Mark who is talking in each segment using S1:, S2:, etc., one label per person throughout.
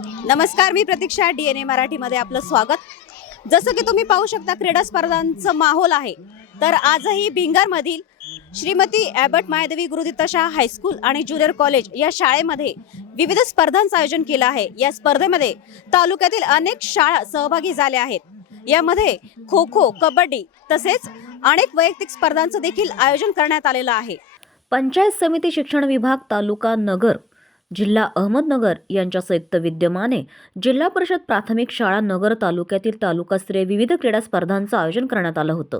S1: नमस्कार मी प्रतीक्षा D N A मराठीमध्ये आपलं स्वागत. जसं की तुम्ही पाहू शकता क्रीडा स्पर्धांचं माहोल आहे. तर आजही भिंगारमधील श्रीमती ॲबट मायदेवी गुरुदित्ताशाह हायस्कूल आणि ज्युनियर कॉलेज या शाळेमध्ये विविध स्पर्धांचं आयोजन केलं आहे. या स्पर्धेमध्ये तालुक्यातील अनेक शाळा सहभागी झाल्या आहेत. यामध्ये खो खो कबड्डी तसेच अनेक वैयक्तिक स्पर्धांचं देखील आयोजन करण्यात आलेलं आहे. पंचायत समिती शिक्षण विभाग तालुका नगर जिल्हा अहमदनगर यांच्या संयुक्त विद्यमाने जिल्हा परिषद प्राथमिक शाळा नगर तालुक्यातील तालुकास्तरीय विविध क्रीडा स्पर्धांचं आयोजन करण्यात आलं होतं.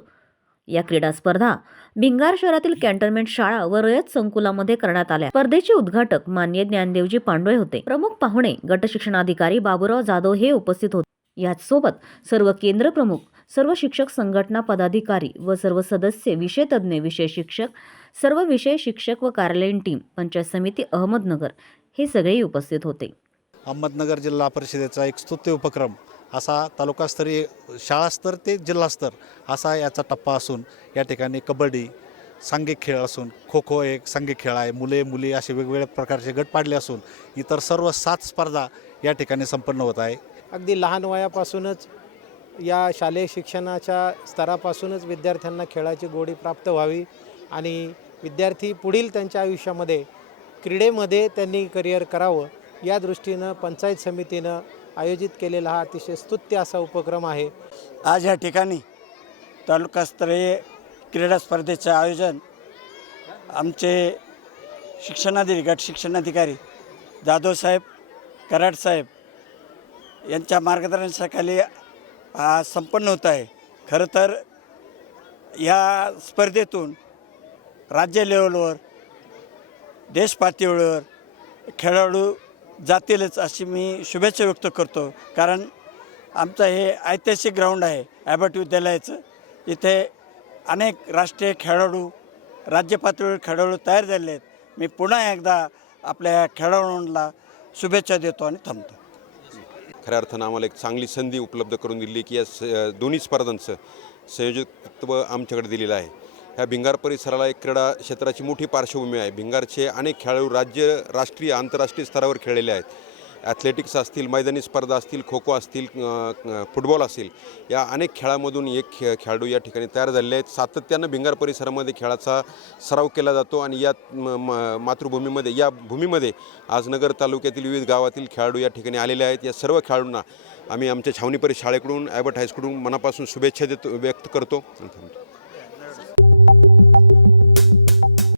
S1: या क्रीडा स्पर्धा भिंगार शहरातील कॅन्टोन्मेंट शाळा व रयत संकुलामध्ये करण्यात आल्या. स्पर्धेचे उद्घाटक मान्य ज्ञानदेवजी पांडवे होते. प्रमुख पाहुणे गट शिक्षणाधिकारी बाबूराव जाधव हे उपस्थित होते. याचसोबत सर्व केंद्र प्रमुख सर्व शिक्षक संघटना पदाधिकारी व सर्व सदस्य विषय तज्ज्ञ विषय शिक्षक सर्व विषय शिक्षक व कार्यालयीन टीम पंचायत समिती अहमदनगर हे सगळेही उपस्थित होते.
S2: अहमदनगर जिल्हा परिषदेचा एक स्तुत्य उपक्रम असा तालुकास्तरीय शाळास्तर ते जिल्हास्तर असा याचा टप्पा असून या ठिकाणी कबड्डी सांघिक खेळ असून खो खो एक सांघिक खेळ आहे मुले मुली असे वेगवेगळ्या प्रकारचे गट पाडले असून इतर सर्व सात स्पर्धा या ठिकाणी संपन्न होत आहे.
S3: अगदी लहान वयापासूनच या शालेय शिक्षणाच्या स्तरापासूनच विद्यार्थ्यांना खेळाची गोडी प्राप्त व्हावी आणि विद्यार्थी पुढील त्यांच्या आयुष्यामध्ये क्रीडेमध्ये त्यांनी करिअर करावं या दृष्टीनं पंचायत समितीनं आयोजित केलेला हा अतिशय स्तुत्य असा उपक्रम आहे.
S4: आज या ठिकाणी तालुकास्तरीय क्रीडा स्पर्धेचं आयोजन आमचे शिक्षणाधिकारी गट शिक्षणाधिकारी कराट साहेब यांच्या मार्गदर्शनाखाली संपन्न होत आहे. खरं तर या स्पर्धेतून राज्य लेवलवर देश पातळीवर खेळाडू जातीलच अशी मी शुभेच्छा व्यक्त करतो. कारण आमचं हे ऐतिहासिक ग्राउंड आहे ॲबट विद्यालयाचं. इथे अनेक राष्ट्रीय खेळाडू राज्य पातळीवर खेळाडू तयार झाले आहेत. मी पुन्हा एकदा आपल्या खेळाडूंना शुभेच्छा देतो आणि थांबतो.
S5: खऱ्या अर्थानं आम्हाला एक चांगली संधी उपलब्ध करून दिली की या स दोन्ही स्पर्धांचं संयोजकत्व आमच्याकडे दिलेलं आहे. ह्या भिंगार परिसराला एक क्रीडा क्षेत्राची मोठी पार्श्वभूमी आहे. भिंगारचे अनेक खेळाडू राज्य राष्ट्रीय आंतरराष्ट्रीय स्तरावर खेळलेले आहेत. ॲथलेटिक्स असतील मैदानी स्पर्धा असतील खो खो असतील फुटबॉल असेल या अनेक खेळामधून एक खे खेळाडू या ठिकाणी तयार झालेले आहेत. सातत्यानं भिंगार परिसरामध्ये खेळाचा सराव केला जातो आणि या म- म- मातृभूमीमध्ये या भूमीमध्ये आज नगर तालुक्यातील विविध गावातील खेळाडू या ठिकाणी आलेले आहेत. या सर्व खेळाडूंना आम्ही आमच्या छावणी शाळेकडून ॲबट हायस्कूलकडून मनापासून शुभेच्छा देतो व्यक्त करतो. थांबतो